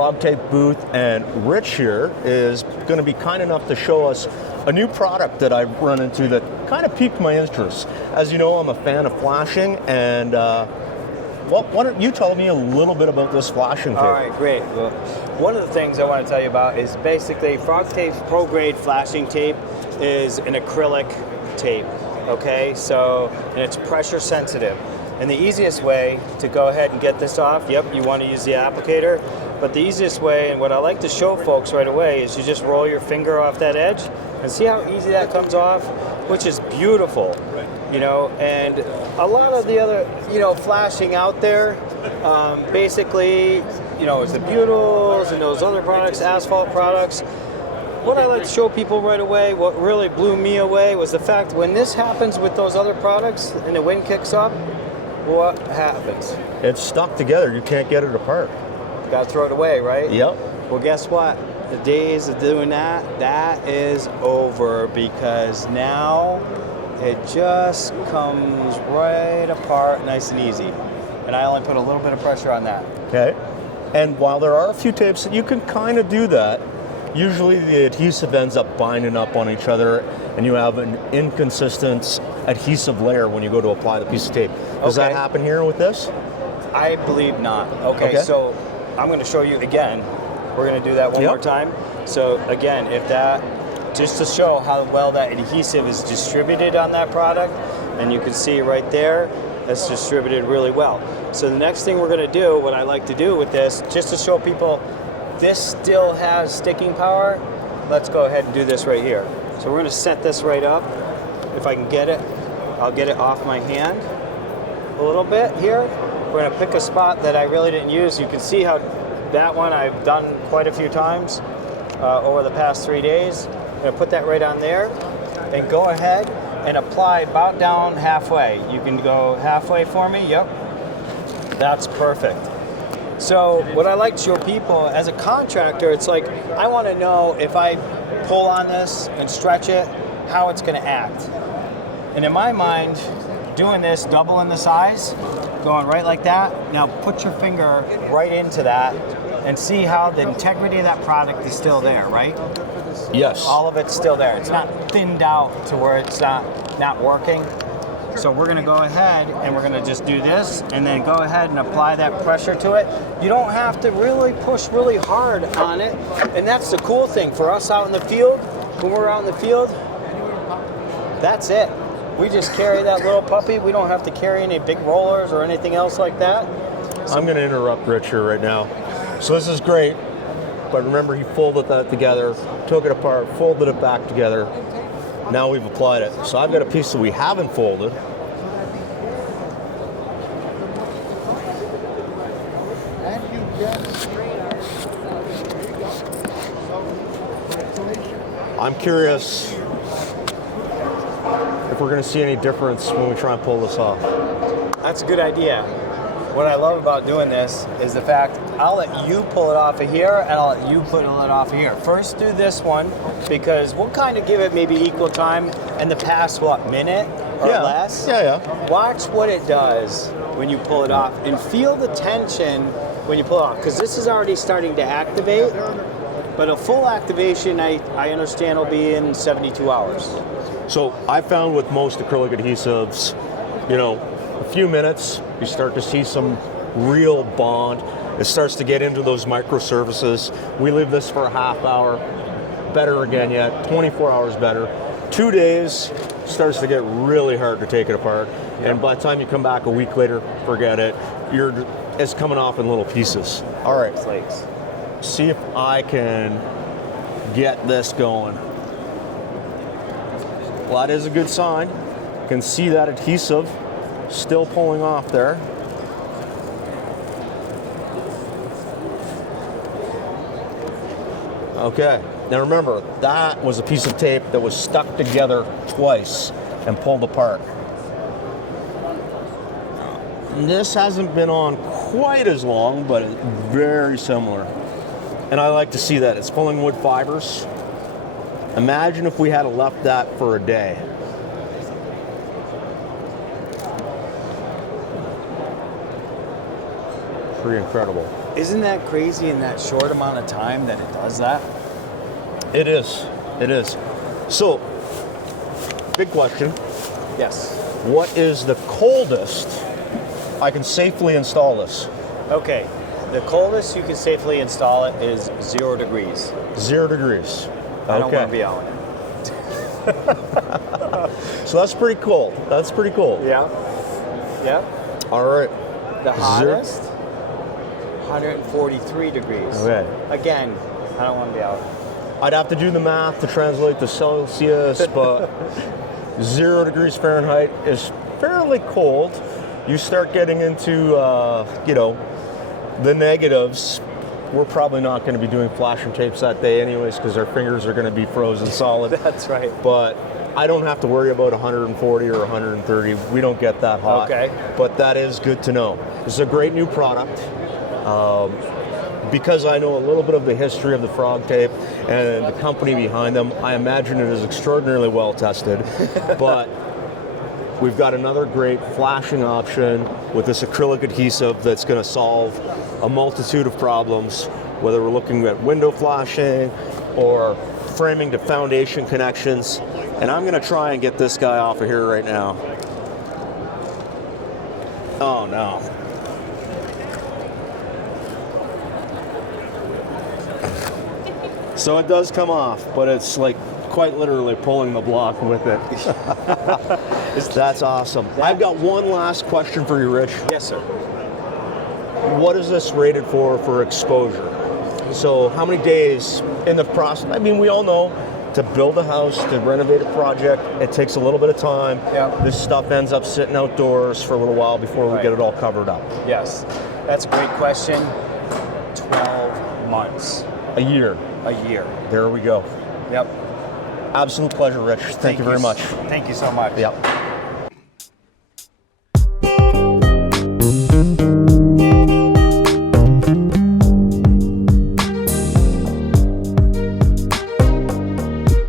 Frog Tape booth, and Rich here is going to be kind enough to show us a new product that I've run into that kind of piqued my interest. As you know, I'm a fan of flashing, and well, why don't you tell me a little bit about this flashing tape? All right, great. Well, one of the things I want to tell you about is basically Frog Tape's Pro Grade flashing tape is an acrylic tape, okay? So, and it's pressure sensitive. And the easiest way to go ahead and get this off, yep, you want to use the applicator, but the easiest way, and what I like to show folks right away, is you just roll your finger off that edge and see how easy that comes off, which is beautiful, you know. And a lot of the other, you know, flashing out there, basically, you know, it's the butyls and those other products, asphalt products. What I like to show people right away, what really blew me away, was the fact when this happens with those other products and the wind kicks up, what happens? It's stuck together. You can't get it apart. Got to throw it away, right? Yep. Well, guess what? The days of doing that is over, because now it just comes right apart nice and easy. And I only put a little bit of pressure on that. Okay. And while there are a few tapes that you can kind of do that, usually the adhesive ends up binding up on each other, and you have an inconsistent adhesive layer when you go to apply the piece of tape. Does that happen here with this? I believe not. Okay, so I'm going to show you again. We're going to do that one more time. So again, if that, just to show how well that adhesive is distributed on that product, and you can see right there, that's distributed really well. So the next thing we're going to do, what I like to do with this, just to show people this still has sticking power, let's go ahead and do this right here. So we're going to set this right up. If I can get it, I'll get it off my hand a little bit here. We're going to pick a spot that I really didn't use. You can see how that one I've done quite a few times over the past 3 days. I'm going to put that right on there and go ahead and apply about down halfway. You can go halfway for me. Yep. That's perfect. So what I like to show people as a contractor, it's like I want to know if I pull on this and stretch it, how it's going to act. And in my mind, doing this, doubling the size, going right like that. Now put your finger right into that and see how the integrity of that product is still there, right? Yes. All of it's still there. It's not thinned out to where it's not working. So we're going to go ahead and we're going to just do this and then go ahead and apply that pressure to it. You don't have to really push really hard on it. And that's the cool thing for us out in the field. When we're out in the field, that's it. We just carry that little puppy. We don't have to carry any big rollers or anything else like that. So I'm going to interrupt Rich here right now. So this is great, but remember he folded that together, took it apart, folded it back together. Now we've applied it. So I've got a piece that we haven't folded. I'm curious if we're going to see any difference when we try and pull this off. That's a good idea. What I love about doing this is the fact I'll let you pull it off of here and I'll let you pull it off of here. First do this one because we'll kind of give it maybe equal time in the past, minute or less? Yeah. Watch what it does when you pull it off and feel the tension when you pull it off, because this is already starting to activate, but a full activation I understand will be in 72 hours. So I found with most acrylic adhesives, you know, a few minutes, you start to see some real bond. It starts to get into those microsurfaces. We leave this for a half hour, better again yet, 24 hours better. 2 days, starts to get really hard to take it apart. And by the time you come back a week later, forget it. It's coming off in little pieces. All right, Flakes. see if I can get this going. Well, that is a good sign. You can see that adhesive still pulling off there. Okay, now remember, that was a piece of tape that was stuck together twice and pulled apart. This hasn't been on quite as long, but it's very similar. And I like to see that. It's pulling wood fibers. Imagine if we had left that for a day. Pretty incredible. Isn't that crazy in that short amount of time that it does that? It is. It is. So, big question. Yes. What is the coldest I can safely install this? Okay. The coldest you can safely install it is 0 degrees. 0 degrees. I don't want to be out. So that's pretty cold. That's pretty cold. Yeah. Yeah. All right. The hottest, 143 degrees. Okay. Again, I don't want to be out. I'd have to do the math to translate to Celsius, but 0 degrees Fahrenheit is fairly cold. You start getting into, the negatives. We're probably not going to be doing flashing tapes that day anyways because our fingers are going to be frozen solid. That's right. But I don't have to worry about 140 or 130. We don't get that hot. Okay. But that is good to know. This is a great new product. Because I know a little bit of the history of the frog tape and the company behind them, I imagine it is extraordinarily well tested. But we've got another great flashing option with this acrylic adhesive that's going to solve a multitude of problems, whether we're looking at window flashing or framing to foundation connections. And I'm going to try and get this guy off of here right now. Oh no. So it does come off, but it's like quite literally pulling the block with it. That's awesome. I've got one last question for you, Rich. Yes, sir. What is this rated for exposure? So how many days in the process? I mean, we all know to build a house, to renovate a project, it takes a little bit of time. Yep. This stuff ends up sitting outdoors for a little while before we get it all covered up. Yes, that's a great question. 12 months. A year. A year. There we go. Yep. Absolute pleasure, Rich. Thank you very much. Thank you so much. Yep.